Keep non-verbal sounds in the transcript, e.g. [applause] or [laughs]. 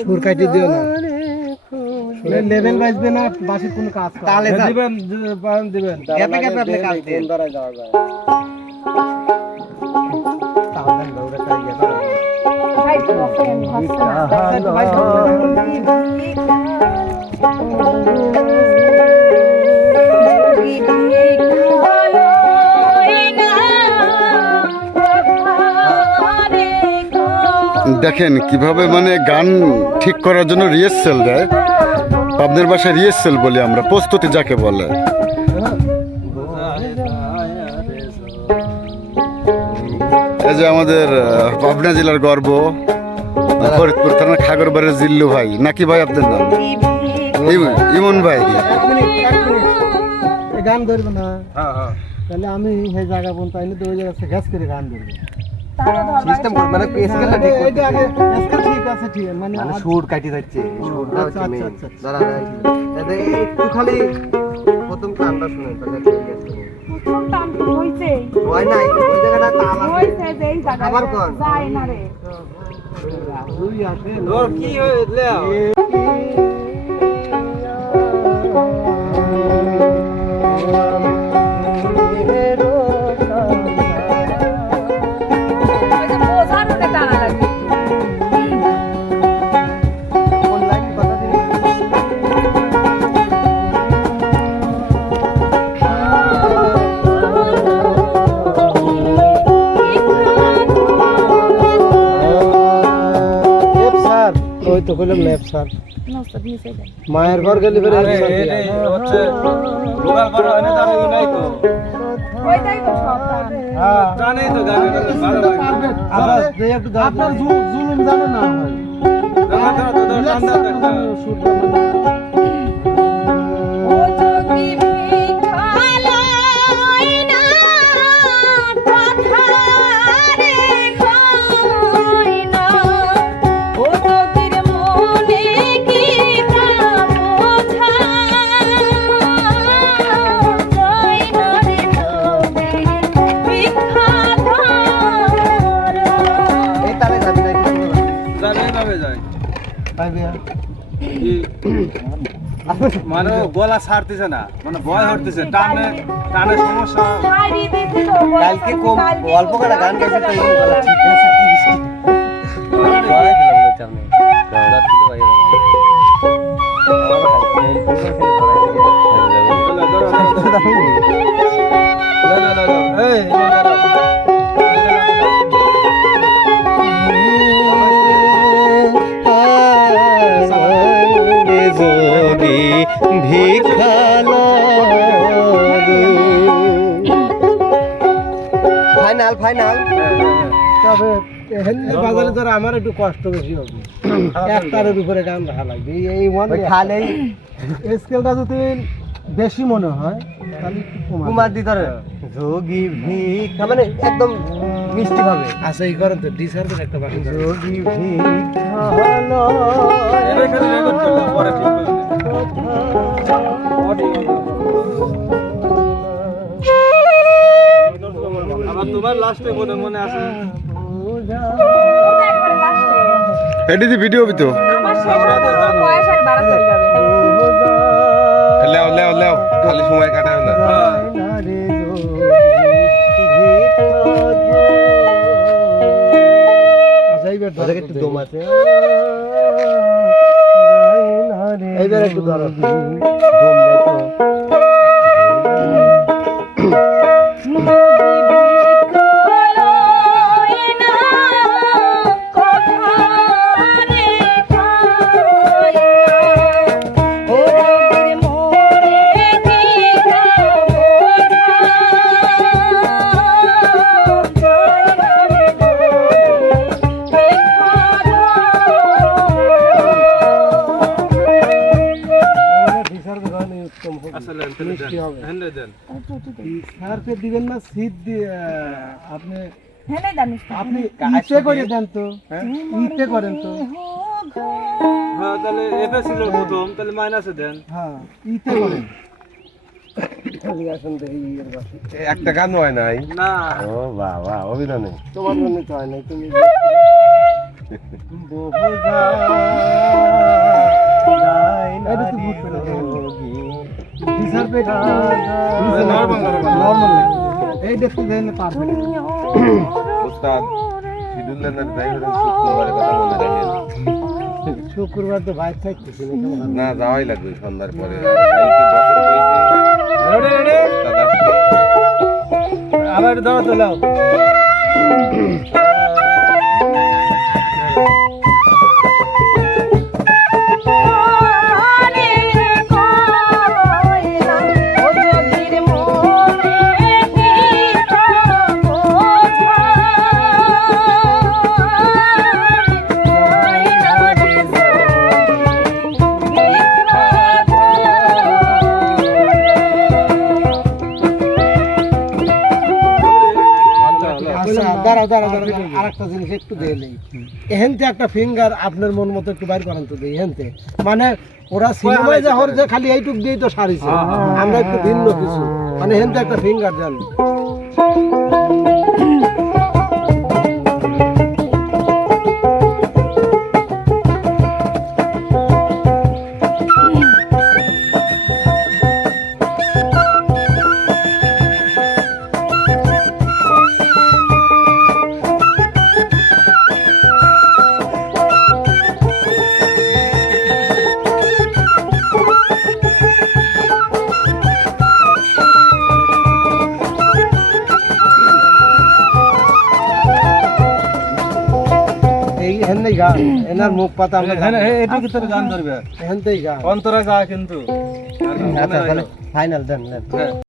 সুর কাটি দিও না লেভেল বাজবে না বাসির কোনো কাজ তাহলে দিবেন দিবেন দিবেন গ্যাপে গ্যাপে আপনি কাজ দেন ধরাই দেওয়া যায় তাহলে দৌড়ে কাজ দেখেন কীভাবে মানে গান ঠিক করার জন্য রিহার্সেল দেয়। আপনার বাসায় রিহার্সেল বলি আমরা প্রস্তুতি যাকে বলে। এই যে আমাদের পাবনা জেলার গর্ব ফরিদপুর থানার খাগরবাড়ির জিল্লু ভাই। নাকি ভাই আপনার নাম? ইমন ভাই। এক মিনিট এক মিনিট এই গান ধরবে না। হ্যাঁ হ্যাঁ। তাহলে আমি সেই জায়গা পর্যন্ত আইনি তো ওই জায়গা থেকে গ্যাস করে গান ধরবো। সিস্টেম মানে পেসকেলটা ঠিক করতে গ্যাসটা ঠিক আছে ঠিক মানে মানে সুর কাটি যাচ্ছে সুরটা আচ্ছা, হচ্ছে আচ্ছা, মেইন আচ্ছা। দাঁড়া দাঁড়া একটু খালি প্রথম গানটা শুনেন তাহলে ঠিক আছে। হয় নাই ওই জায়গাটা তাল আছে। আবার কোন? দুই আসে তোর কি হয়েছে তো কইলাম লেফট স্যার। মায়ের ঘর গেলি ফেরে হচ্ছে লোকাল বড় না দাম নাই তো। হ্যাঁ জানেই তো গান ভালো লাগে। আপনার যে একটু দাঁড়ান। আপনার জু- জুলুম জানো না। মানে গলা ছাড়তেছে না মানে ভয় হতেছে টানে টানে সমস্যা। কালকে কম অল্প করে গান গাইছে তাই ঠিক আছে ফাইনাল ফাইনাল তবে হেলদি বাজারে ধর আমার একটু কষ্ট বেশি হবে। এক তারের উপরে গান রাখা লাগবে। এই- ওয়ান খালেই। স্কেলটা যদি বেশি মনে হয় তাহলে একটু। কুমার দি ধরে যোগী ভিক্ষা। মানে একদম মিষ্টি ভাবে আচ্ছা এই করেন তো ডিসার্ভের একটা ধরেন। যোগী ভিক্ষা এবার খালি রেকর্ড করলাম, পরে ঠিক লাস্টে মনে মনে আছে। এটি যে ভিডিও তো লেও লেও লেও খালি সময় কাটায় না। আচ্ছা এইবার ধরে। একটু দম মিষ্টি হবে? হ্যান্ডে দেন। দিবেন না সিট দিয়ে আপনি আপনি ইতে করে দেন তো ইতে করেন তো। হ্যাঁ তাহলে এফে ছিল প্রথম তাহলে মাইনাসে দেন। হ্যাঁ করেন। একটা গান হয় নাই? না। ও বাবা অভিধানে তোমার জন্য তো হয় নাই তুমি [laughs] তো ভূত পেলে এই দেখতে দেন পারবে উস্তাদ শিডিউলের না হলেন শুক্রবারে কথা মনে রাখেন। শুক্রবার তো বাইর থাকতেছি না যাওয়াই লাগবে সন্ধ্যার পরে। আবার দাও তো লাও দাঁড়াও দাঁড়াও দাঁড়াও আরেকটা জিনিস একটু দিয়ে নেই। এহেনতে একটা ফিঙ্গার আপনার মন মতো একটু বাইর করেন তো দিই এহেনতে। মানে ওরা সিনেমায় যা হর যে খালি এইটুক দিয়েই তো সারিছে। আমরা একটু ভিন্ন কিছু। মানে এহেনতে একটা ফিঙ্গার দেন। এই গা এনার মুখ পাতা আমরা কি তোর গান ধরবে। এহেনতেই গান। অন্তরা গা কিন্তু। আচ্ছা তাহলে ফাইনাল দেন দেন। হ্যাঁ।